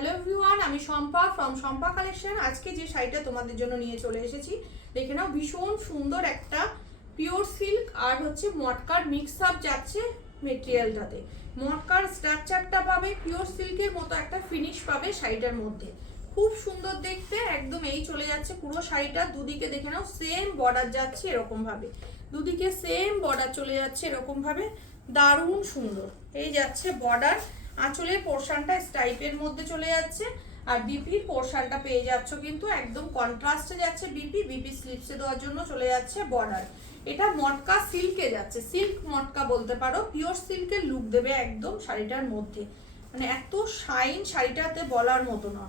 Hello everyone, আমি Shampa from Shampa collection. আজকে যে শাড়িটা তোমাদের জন্য নিয়ে চলে এসেছি, দেখে নাও, ভীষণ সুন্দর একটা পিওর সিল্ক আর হচ্ছে মটকার মিক্স আপ যাচ্ছে মেটেরিয়ালটাতে। মটকার স্ট্রাকচারটা পাবে, পিওর সিল্কের মতো একটা ফিনিশ পাবে শাড়িটার মধ্যে। খুব সুন্দর দেখতে, একদম এই চলে যাচ্ছে পুরো শাড়িটা। দুদিকে দেখে নাও সেম বর্ডার যাচ্ছে এরকম ভাবে, দুদিকে সেম বর্ডার চলে যাচ্ছে এরকম ভাবে, দারুণ সুন্দর। এই যাচ্ছে বর্ডার, আঁচলের পোর্শনটা স্টাইপের মধ্যে চলে যাচ্ছে, আর বিপির পোর্শনটা পেয়ে যাচ্ছ কিন্তু একদম কন্ট্রাস্টে যাচ্ছে। বিপি স্লিপসে দেওয়ার জন্য চলে যাচ্ছে বর্ডার। এটা মটকা সিল্কে যাচ্ছে, সিল্ক মটকা বলতে পারো, পিওর সিল্কের লুক দেবে একদম শাড়িটার মধ্যে। মানে এত শাইন শাড়িটাতে বলার মতো না।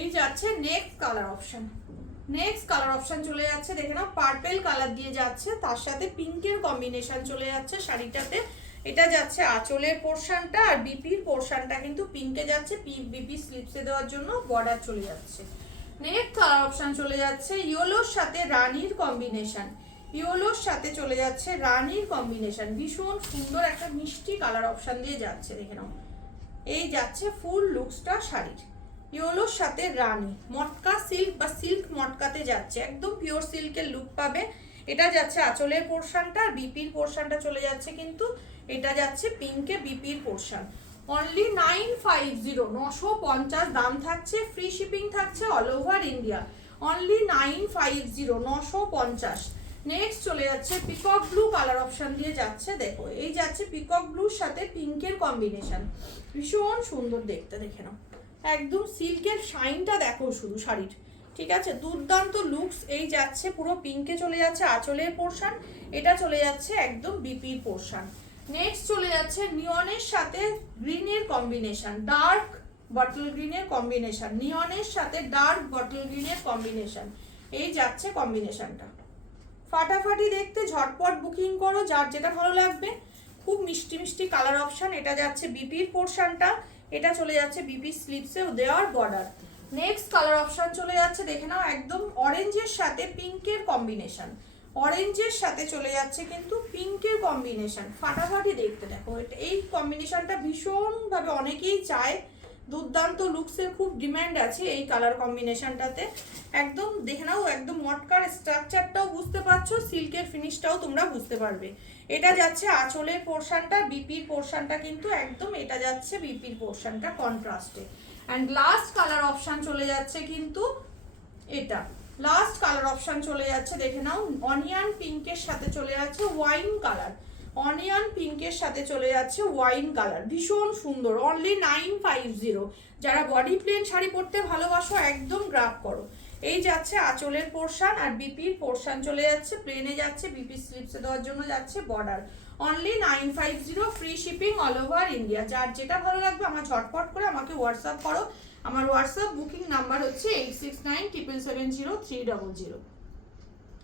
এই যাচ্ছে next colour option. Next colour option চলে যাচ্ছে, দেখে নাও, পার্পেল কালার দিয়ে যাচ্ছে, তার সাথে পিঙ্কের কম্বিনেশন চলে যাচ্ছে শাড়িটাতে। এটা যাচ্ছে আঁচলের পোর্শনটা, আর বিপির পোর্শনটা কিন্তু পিঙ্কে যাচ্ছে, বিপি স্লিপসে দেওয়ার জন্য বর্ডার চলে যাচ্ছে। নেক্সট কালার অপশন চলে যাচ্ছে ইয়েলোর সাথে রানীর কম্বিনেশন। ইয়েলোর সাথে চলে যাচ্ছে রানীর কম্বিনেশন, ভীষণ সুন্দর একটা মিষ্টি কালার অপশন দিয়ে যাচ্ছে, দেখে নাও। এই যাচ্ছে ফুল লুকসটা শাড়ির, ইয়েলোর সাথে রানী, মটকা সিল্ক বা সিল্ক মটকাতে যাচ্ছে, একদম পিওর সিল্কের লুক পাবে। এটা যাচ্ছে আঁচলের পোর্শনটা, আর বিপির পোর্শনটা চলে যাচ্ছে কিন্তু এটা যাচ্ছে পিঙ্কে বিপির পোর্শন। অনলি 950, 950 দাম থাকছে, ফ্রি শিপিং থাকছে all over India. Only 950, 950। Next চলে যাচ্ছে পিকক ব্লু কালার অপশন দিয়ে যাচ্ছে, দেখো এই যাচ্ছে পিকক ব্লুর সাথে পিঙ্কের কম্বিনেশন, ভীষণ সুন্দর দেখতে, দেখে নাও, একদম সিল্কের শাইনটা দেখো শুধু শাড়ির, ঠিক আছে, দুর্দান্ত লুকস। এই যাচ্ছে পুরো পিঙ্কে চলে যাচ্ছে আঁচলের পোর্শন, এটা চলে যাচ্ছে একদম বিপির পোর্শন। নেক্সট চলে যাচ্ছে নিয়নের সাথে গ্রিনের কম্বিনেশন, ডার্ক বটল গ্রিনের কম্বিনেশন, নিয়নের সাথে ডার্ক বটল গ্রিনের কম্বিনেশন। এই যাচ্ছে কম্বিনেশনটা, ফাটাফাটি দেখতে, ঝটপট বুকিং করো যার যেটা ভালো লাগবে। খুব মিষ্টি মিষ্টি কালার অপশন। এটা যাচ্ছে বিপির পোর্শনটা, এটা চলে যাচ্ছে বিপি স্লিপসেও দেওয়ার বর্ডার। নেক্সট কালার অপশন চলে যাচ্ছে, দেখে নাও, একদম অরেঞ্জের সাথে পিঙ্কের কম্বিনেশন, অরেঞ্জের সাথে চলে যাচ্ছে কিন্তু পিঙ্কের কম্বিনেশন, ফাটাফাটি দেখতে দেখো। এটা এই কম্বিনেশনটা ভীষণভাবে অনেকেই চায়, দুর্দান্ত লুকসের খুব ডিমান্ড আছে এই কালার কম্বিনেশনটাতে। একদম দেখে নাও, একদম মটকার স্ট্রাকচারটাও বুঝতে পারছো, সিল্কের ফিনিশটাও তোমরা বুঝতে পারবে। এটা যাচ্ছে আঁচলের পোর্শনটা, বিপির পোর্শনটা কিন্তু একদম এটা যাচ্ছে বিপির পোর্শনটা কন্ট্রাস্টে। অ্যান্ড লাস্ট কালার অপশন চলে যাচ্ছে কিন্তু এটা, লাস্ট কালার অপশন চলে যাচ্ছে, দেখে নাও, অনিয়ন পিঙ্কের সাথে চলে যাচ্ছে ওয়াইন কালার, অনিয়ন পিঙ্কের সাথে চলে যাচ্ছে ওয়াইন কালার, ভীষণ সুন্দর। অনলি 950। যারা বডি প্লেন শাড়ি পরতে ভালোবাসো একদম গ্রাব করো। এই যাচ্ছে আঁচলের পোর্শন, আর বিপির পোর্শন চলে যাচ্ছে প্লেনে যাচ্ছে, বিপি স্লিপসে দেওয়ার জন্য যাচ্ছে border. Only 950, free shipping all over India. যার যেটা ভালো লাগবে আমার ঝটপট করে আমাকে হোয়াটসঅ্যাপ করো। আমার হোয়াটসঅ্যাপ বুকিং নাম্বার হচ্ছে 8697770300।